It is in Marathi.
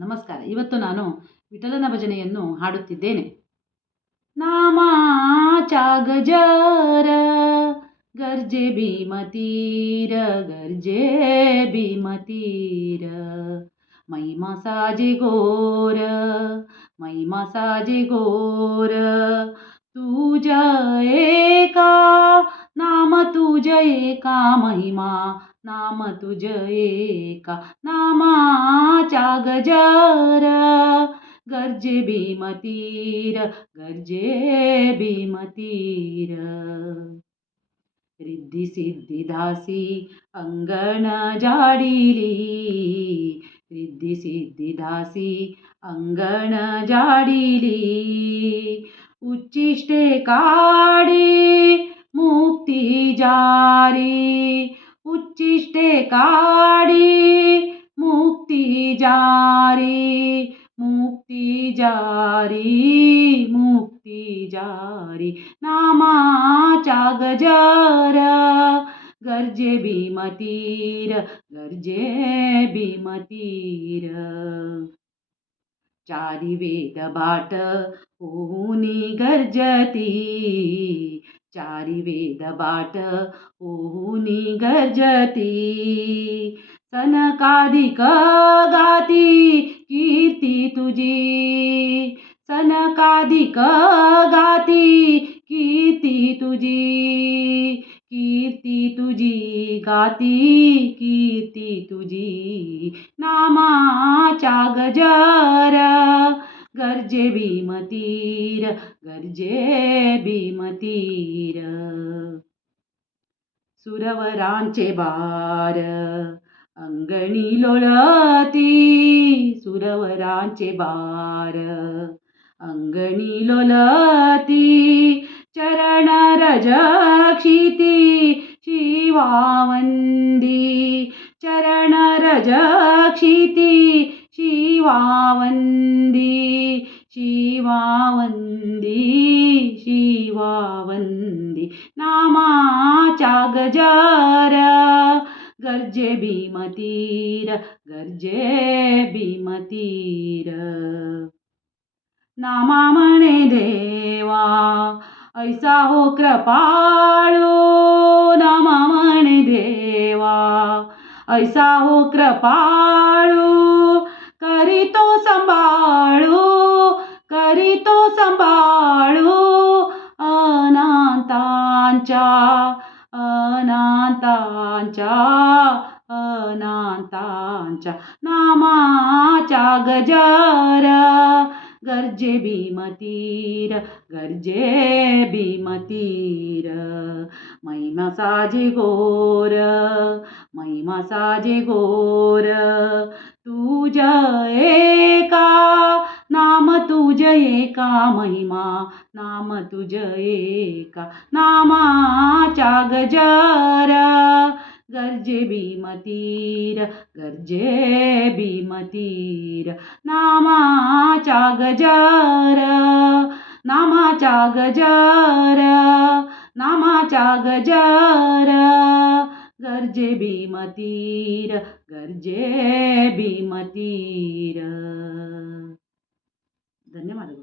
ನಮಸ್ಕಾರ. ಇವತ್ತು ನಾನು ವಿಠಲನ ಭಜನೆಯನ್ನು ಹಾಡುತ್ತಿದ್ದೇನೆ. ನಾಮಾಚ ಗಜರ ಗರ್ಜೆ ಭೀಮತೀರ ಗರ್ಜೆ ಭೀಮತೀರ महिमा साजे घोर महिमा साजे घोर तुझ्या एका नाम तुझ्या एका महिमा नाम तुझ एका नामाचा गजर गर्जे भीमतीर गर्जे भीमतीर रिद्धी सिद्धी धासी अंगण जाडिली रिद्धी सिद्धी धासी अंगण जाडिली उच्चिष्टे काढी मुक्ती जारी उच्चिष्टे काढी मुक्ती जारी मुक्ती जारी मुक्ती जारी नामाचा गजर गर्जे भीमतीर गर्जे भीमतीर चारी वेद बाट होऊनी गर्जती चारी वेद बाट होऊनी गर्जती सनकादिक गाती कीर्ती तुझी सनकादिक गाती कीर्ती तुझी कीर्ती तुझी गाती कीर्ती तुझी नामाचा गजर गर्जे भीमतीर गर्जे भीमतीर सुरवरांचे बार अंगणी लोळती सुरवरांचे बार अंगणी लोळती चरण रजक्षिती शिवावंदी चरण रजक्षिती शिवावंदी शिवावंदी शिवावंदी नामाचा गजर गर्जे भीमतीर गर्जे भीमतीर नामा म्हणे देवा ऐसा हो कृपाळू नामा म्हणे देवा ऐसा हो कृपाळू करीतो संभाळू करीतो संभाळू अनाथांच्या अनाथांच्या अनाथांच्या नामाचा गजर गर्जे भीमतीर गर्जे भीमतीर महिमा साजे घोर महिमा साजे घोर तुझ्या एका नाम तुझ्या एका महिमा नाम तुझ्या एका नामाचा गजर गर्जे भीमतीर गर्जे भीमतीर नामाचा गजर नामाचा गजर नामाचा गजर गर्जे भीमतीर गर्जे भीमतीर. धन्यवाद.